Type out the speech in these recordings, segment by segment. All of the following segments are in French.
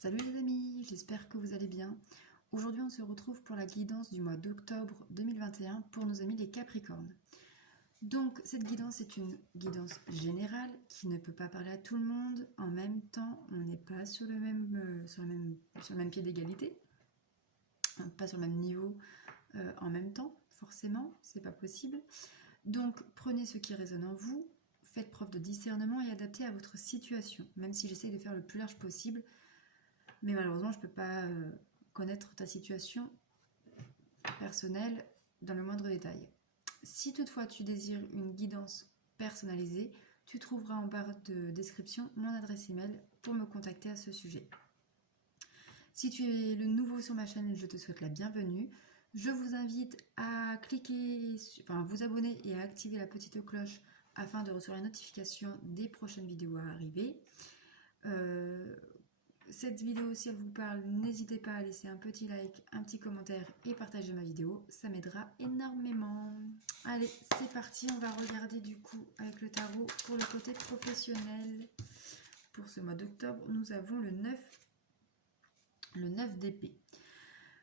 Salut les amis, j'espère que vous allez bien. Aujourd'hui on se retrouve pour la guidance du mois d'octobre 2021 pour nos amis les Capricornes. Donc cette guidance est une guidance générale qui ne peut pas parler à tout le monde. En même temps, on n'est pas sur le même pied d'égalité, pas sur le même niveau en même temps, forcément, c'est pas possible. Donc prenez ce qui résonne en vous, faites preuve de discernement et adaptez à votre situation, même si j'essaye de faire le plus large possible. Mais malheureusement, je ne peux pas connaître ta situation personnelle dans le moindre détail. Si toutefois tu désires une guidance personnalisée, tu trouveras en barre de description mon adresse email pour me contacter à ce sujet. Si tu es le nouveau sur ma chaîne, je te souhaite la bienvenue. Je vous invite à vous abonner et à activer la petite cloche afin de recevoir la notification des prochaines vidéos à arriver. Cette vidéo, si elle vous parle, n'hésitez pas à laisser un petit like, un petit commentaire et partager ma vidéo, ça m'aidera énormément. Allez, c'est parti, on va regarder du coup avec le tarot pour le côté professionnel. Pour ce mois d'octobre, nous avons le 9 d'épée.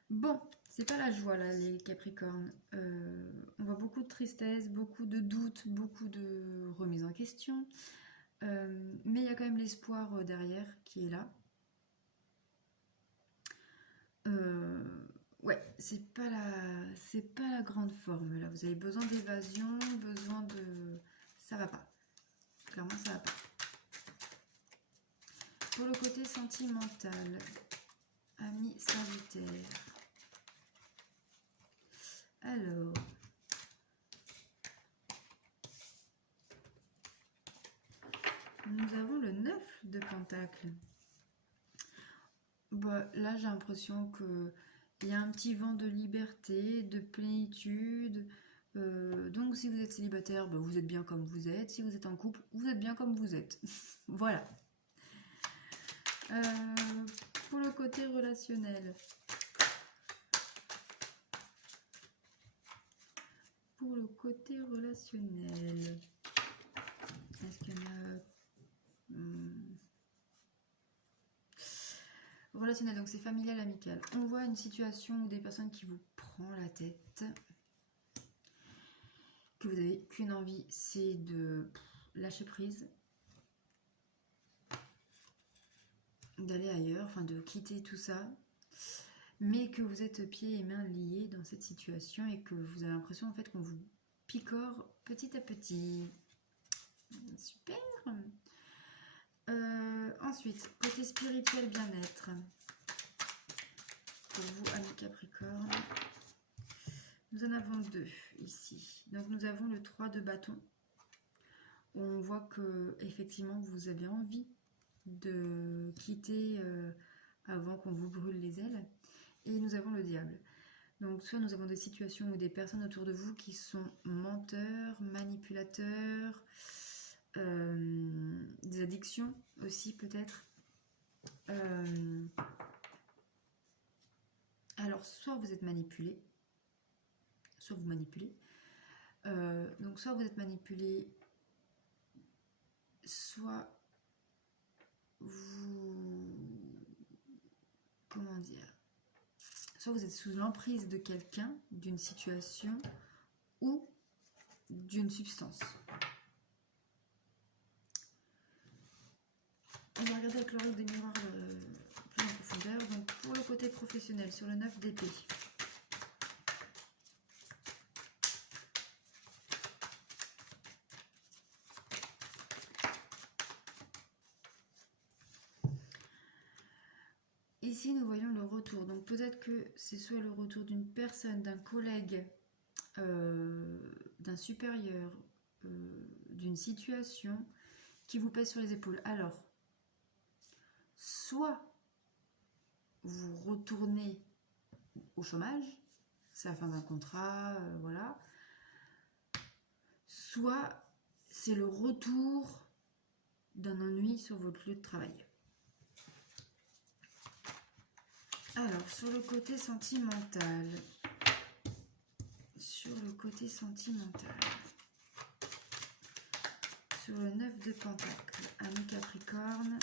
Bon, c'est pas la joie là les Capricornes. On voit beaucoup de tristesse, beaucoup de doutes, beaucoup de remise en question. Mais il y a quand même l'espoir derrière qui est là. Ouais, c'est pas la grande forme là. Vous avez besoin d'évasion, besoin de... Ça va pas. Clairement, ça va pas. Pour le côté sentimental, ami Sagittaire. Alors... Nous avons le 9 de Pentacle. Bah, là, j'ai l'impression qu'il y a un petit vent de liberté, de plénitude. Donc, si vous êtes célibataire, bah, vous êtes bien comme vous êtes. Si vous êtes en couple, vous êtes bien comme vous êtes. Voilà. Pour le côté relationnel. Est-ce qu'il y en a... Relationnel, donc c'est familial, amical. On voit une situation où des personnes qui vous prennent la tête, que vous n'avez qu'une envie, c'est de lâcher prise, d'aller ailleurs, enfin de quitter tout ça, mais que vous êtes pieds et mains liés dans cette situation et que vous avez l'impression en fait qu'on vous picore petit à petit. Super. Ensuite, côté spirituel, bien-être. Pour vous, amis Capricorne, nous en avons deux ici. Donc nous avons le 3 de bâton. Où on voit que effectivement vous avez envie de quitter avant qu'on vous brûle les ailes. Et nous avons le diable. Donc soit nous avons des situations où des personnes autour de vous qui sont menteurs, manipulateurs, des addictions aussi peut-être. Alors soit vous êtes manipulé, soit vous manipulez. Donc soit vous êtes manipulé, soit vous... Comment dire? Soit vous êtes sous l'emprise de quelqu'un, d'une situation ou d'une substance. On va regarder avec l'oreille des miroirs plus en profondeur. Donc pour le côté professionnel, sur le 9 d'épée. Ici, nous voyons le retour. Donc peut-être que c'est soit le retour d'une personne, d'un collègue, d'un supérieur, d'une situation qui vous pèse sur les épaules. Alors, soit vous retournez au chômage, c'est la fin d'un contrat, voilà. Soit c'est le retour d'un ennui sur votre lieu de travail. Alors, sur le côté sentimental. Sur le 9 de Pentacle, ami Capricorne.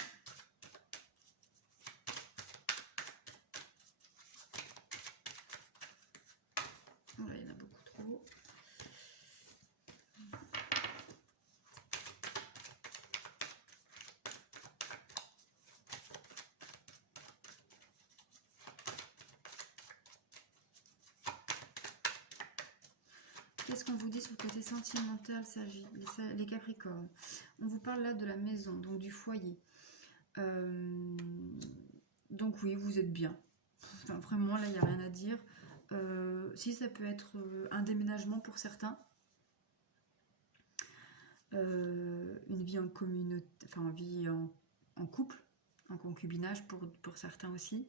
qu'est-ce qu'on vous dit sur le côté sentimental, les Capricornes? On vous parle là de la maison, donc du foyer. Donc oui, vous êtes bien. Enfin, vraiment, là, il n'y a rien à dire. Si ça peut être un déménagement pour certains. Une vie en communauté, enfin, une vie en couple, en concubinage pour certains aussi.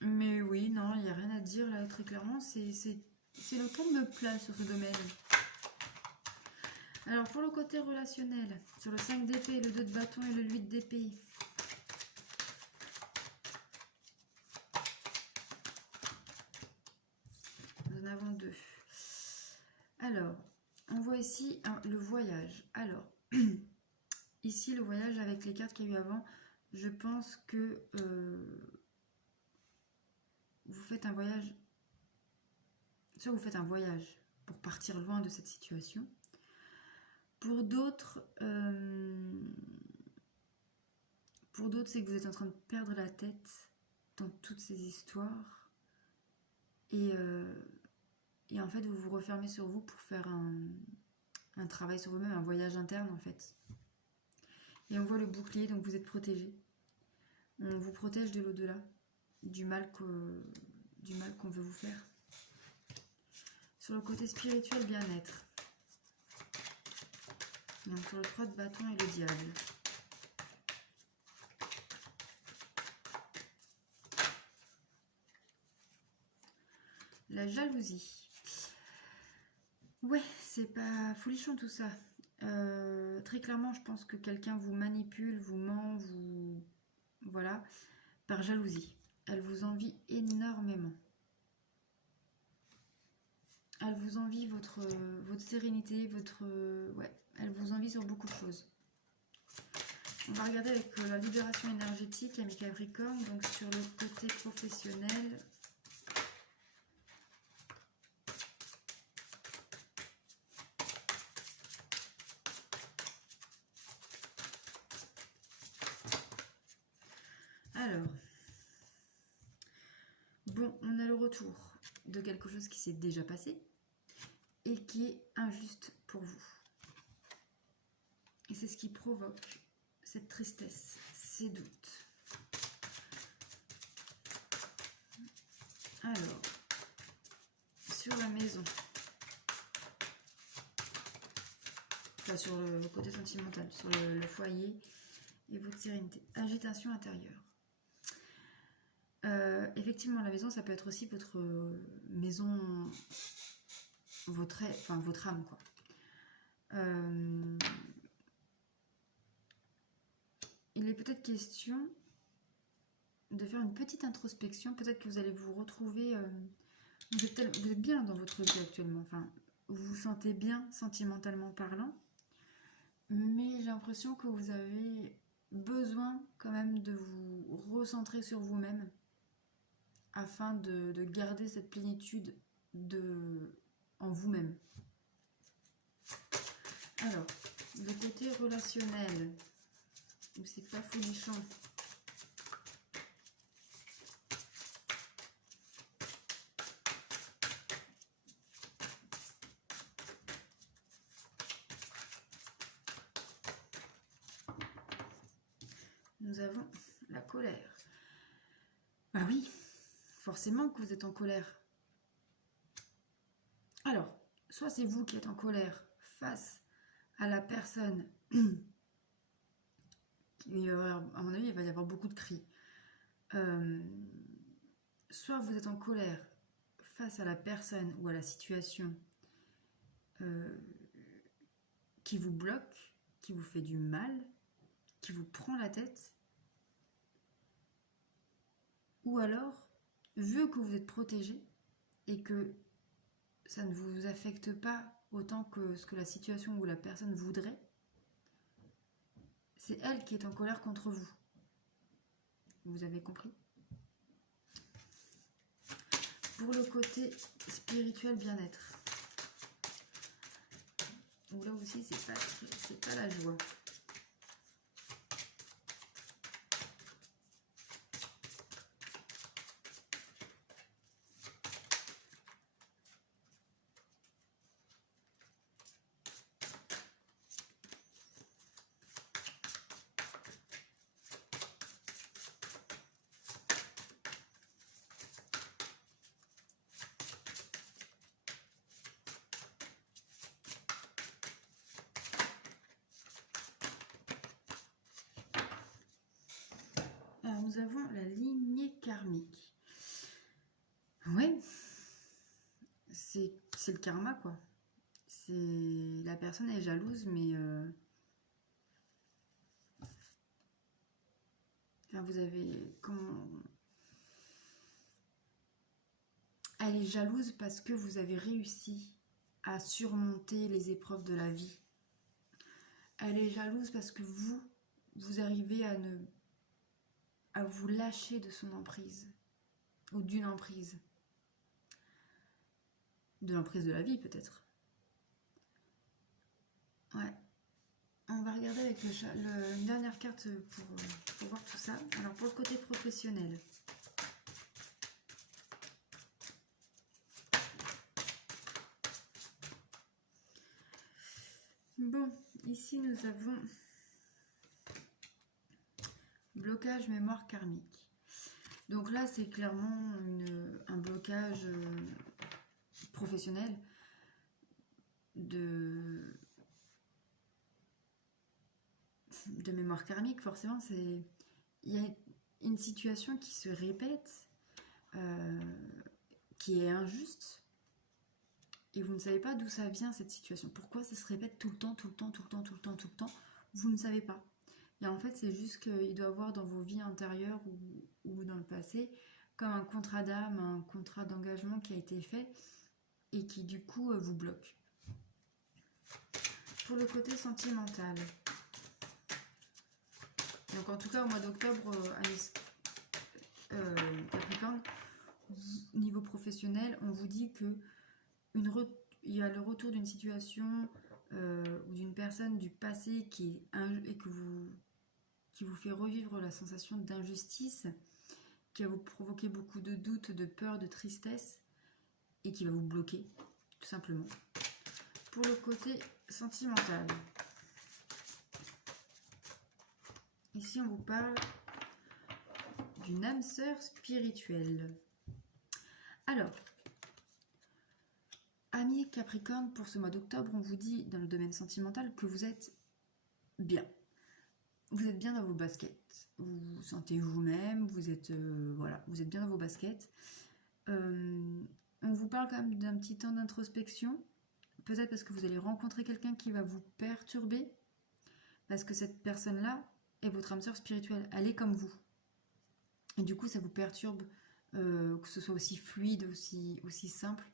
Mais oui, non, il n'y a rien à dire là, très clairement. C'est le calme plat sur ce domaine. Alors, pour le côté relationnel, sur le 5 d'épée, le 2 de bâton et le 8 d'épée. Nous en avons 2. Alors, on voit ici le voyage. Alors, ici, le voyage avec les cartes qu'il y a eu avant, je pense que vous faites un voyage. Soit vous faites un voyage pour partir loin de cette situation. Pour d'autres, c'est que vous êtes en train de perdre la tête dans toutes ces histoires. Et en fait, vous vous refermez sur vous pour faire un travail sur vous-même, un voyage interne en fait. Et on voit le bouclier, donc vous êtes protégé. On vous protège de l'au-delà, du mal qu'on veut vous faire. Sur le côté spirituel, bien-être. Donc sur le 3 de bâton et le diable. La jalousie. Ouais, c'est pas folichon tout ça. Très clairement, je pense que quelqu'un vous manipule, vous ment, voilà, par jalousie. Elle vous envie énormément. Elle vous envie votre sérénité, ouais, elle vous envie sur beaucoup de choses. On va regarder avec la libération énergétique, amis Capricorne, donc sur le côté professionnel. Alors, bon, on a le retour de quelque chose qui s'est déjà passé et qui est injuste pour vous. Et c'est ce qui provoque cette tristesse, ces doutes. Alors, sur la maison, enfin sur le côté sentimental, sur le foyer et votre sérénité, agitation intérieure. Effectivement, la maison, ça peut être aussi votre maison, votre âme, quoi. Il est peut-être question de faire une petite introspection. Peut-être que vous allez vous retrouver... vous êtes bien dans votre vie actuellement. Enfin, vous vous sentez bien sentimentalement parlant. Mais j'ai l'impression que vous avez besoin quand même de vous recentrer sur vous-même afin de garder cette plénitude en vous-même. Alors, le côté relationnel, où c'est pas folichon. Nous avons la colère. Ah oui, forcément que vous êtes en colère. Alors, soit c'est vous qui êtes en colère face à la personne, à mon avis, il va y avoir beaucoup de cris. Soit vous êtes en colère face à la personne ou à la situation qui vous bloque, qui vous fait du mal, qui vous prend la tête. Ou alors, vu que vous êtes protégé et que ça ne vous affecte pas autant que ce que la situation ou la personne voudrait, c'est elle qui est en colère contre vous. Vous avez compris? Pour le côté spirituel bien-être, où là aussi c'est pas la joie. nous avons la lignée karmique. Ouais, c'est le karma, quoi. La personne est jalouse, mais enfin, vous avez elle est jalouse parce que vous avez réussi à surmonter les épreuves de la vie. Elle est jalouse parce que vous arrivez à vous lâcher de son emprise ou d'une emprise. De l'emprise de la vie, peut-être. Ouais. On va regarder avec une dernière carte pour voir tout ça. Alors, pour le côté professionnel. Bon, ici, nous avons blocage mémoire karmique. Donc là, c'est clairement un blocage professionnel de mémoire karmique. Forcément, il y a une situation qui se répète, qui est injuste, et vous ne savez pas d'où ça vient, cette situation. Pourquoi ça se répète tout le temps, vous ne savez pas. Et en fait, c'est juste qu'il doit y avoir dans vos vies antérieures ou dans le passé, comme un contrat d'âme, un contrat d'engagement qui a été fait et qui du coup vous bloque. Pour le côté sentimental. Donc en tout cas au mois d'octobre, Capricorne, niveau professionnel, on vous dit que il y a le retour d'une situation ou d'une personne du passé qui vous fait revivre la sensation d'injustice, qui va vous provoquer beaucoup de doutes, de peur, de tristesse, et qui va vous bloquer, tout simplement. Pour le côté sentimental, ici on vous parle d'une âme sœur spirituelle. Alors, amis Capricorne, pour ce mois d'octobre, on vous dit dans le domaine sentimental que vous êtes bien. Vous êtes bien dans vos baskets. Vous vous sentez vous-même, vous êtes bien dans vos baskets. On vous parle quand même d'un petit temps d'introspection. Peut-être parce que vous allez rencontrer quelqu'un qui va vous perturber. Parce que cette personne-là est votre âme sœur spirituelle. Elle est comme vous. Et du coup, ça vous perturbe que ce soit aussi fluide, aussi simple.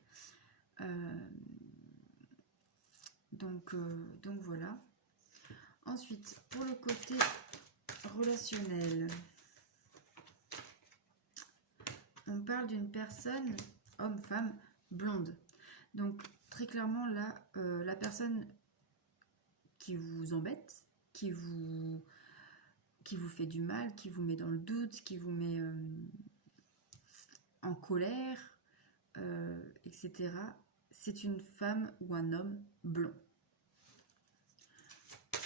Donc voilà. Ensuite, pour le côté relationnel, on parle d'une personne, homme-femme, blonde. Donc très clairement là, la personne qui vous embête, qui vous fait du mal, qui vous met dans le doute, qui vous met en colère, etc. C'est une femme ou un homme blond.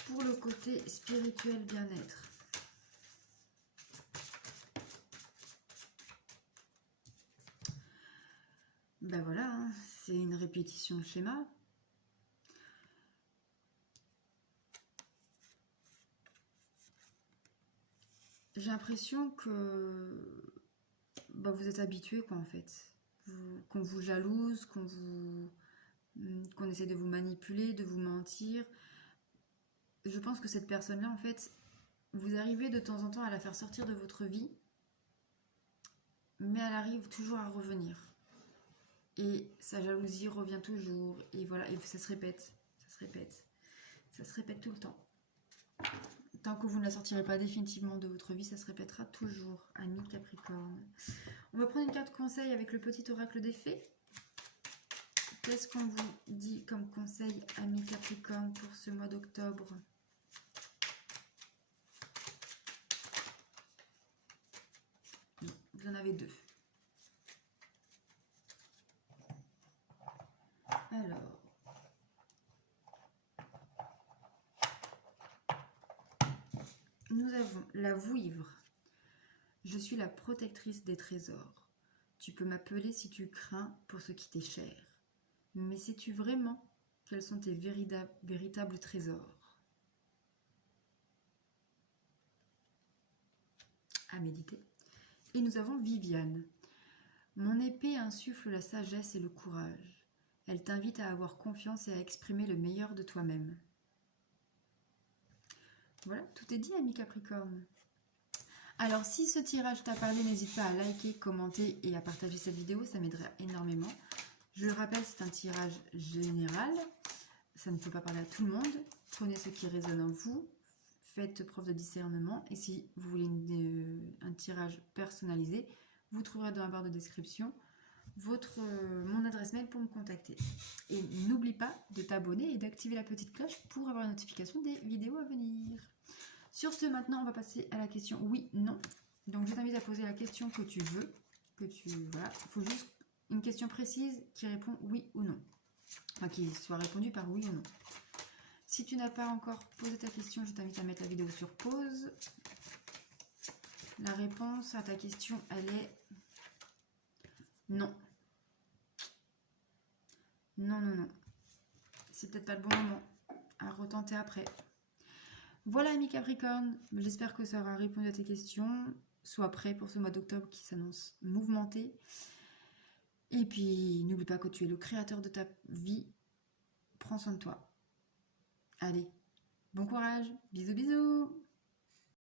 Pour le côté spirituel bien-être, ben voilà, hein, c'est une répétition de schéma. J'ai l'impression que vous êtes habitué, quoi, en fait. Qu'on vous jalouse, qu'on essaie de vous manipuler, de vous mentir. Je pense que cette personne-là, en fait, vous arrivez de temps en temps à la faire sortir de votre vie, mais elle arrive toujours à revenir. Et sa jalousie revient toujours, et voilà, et ça se répète, ça se répète tout le temps. Tant que vous ne la sortirez pas définitivement de votre vie, ça se répétera toujours, amis Capricorne. On va prendre une carte conseil avec le petit oracle des fées. Qu'est-ce qu'on vous dit comme conseil, amis Capricorne, pour ce mois d'octobre ? Vous en avez deux. Alors, nous avons la vouivre. Je suis la protectrice des trésors. Tu peux m'appeler si tu crains pour ce qui t'est cher. Mais sais-tu vraiment quels sont tes véritables trésors ? à méditer. Et nous avons Viviane. Mon épée insuffle la sagesse et le courage. Elle t'invite à avoir confiance et à exprimer le meilleur de toi-même. Voilà, tout est dit, ami Capricorne. Alors, si ce tirage t'a parlé, n'hésite pas à liker, commenter et à partager cette vidéo, ça m'aiderait énormément. Je le rappelle, c'est un tirage général, ça ne peut pas parler à tout le monde. Prenez ce qui résonne en vous, faites preuve de discernement, et si vous voulez un tirage personnalisé, vous trouverez dans la barre de description mon adresse mail pour me contacter. Et n'oublie pas de t'abonner et d'activer la petite cloche pour avoir la notification des vidéos à venir. Sur ce, maintenant, on va passer à la question oui, non. Donc, je t'invite à poser la question que tu veux. Voilà. Il faut juste une question précise qui répond oui ou non. Enfin, qui soit répondue par oui ou non. Si tu n'as pas encore posé ta question, je t'invite à mettre la vidéo sur pause. La réponse à ta question, elle est non. Non, non, non. C'est peut-être pas le bon moment. À retenter après. Voilà, amis Capricorne. J'espère que ça aura répondu à tes questions. Sois prêt pour ce mois d'octobre qui s'annonce mouvementé. Et puis, n'oublie pas que tu es le créateur de ta vie. Prends soin de toi. Allez, bon courage. Bisous, bisous.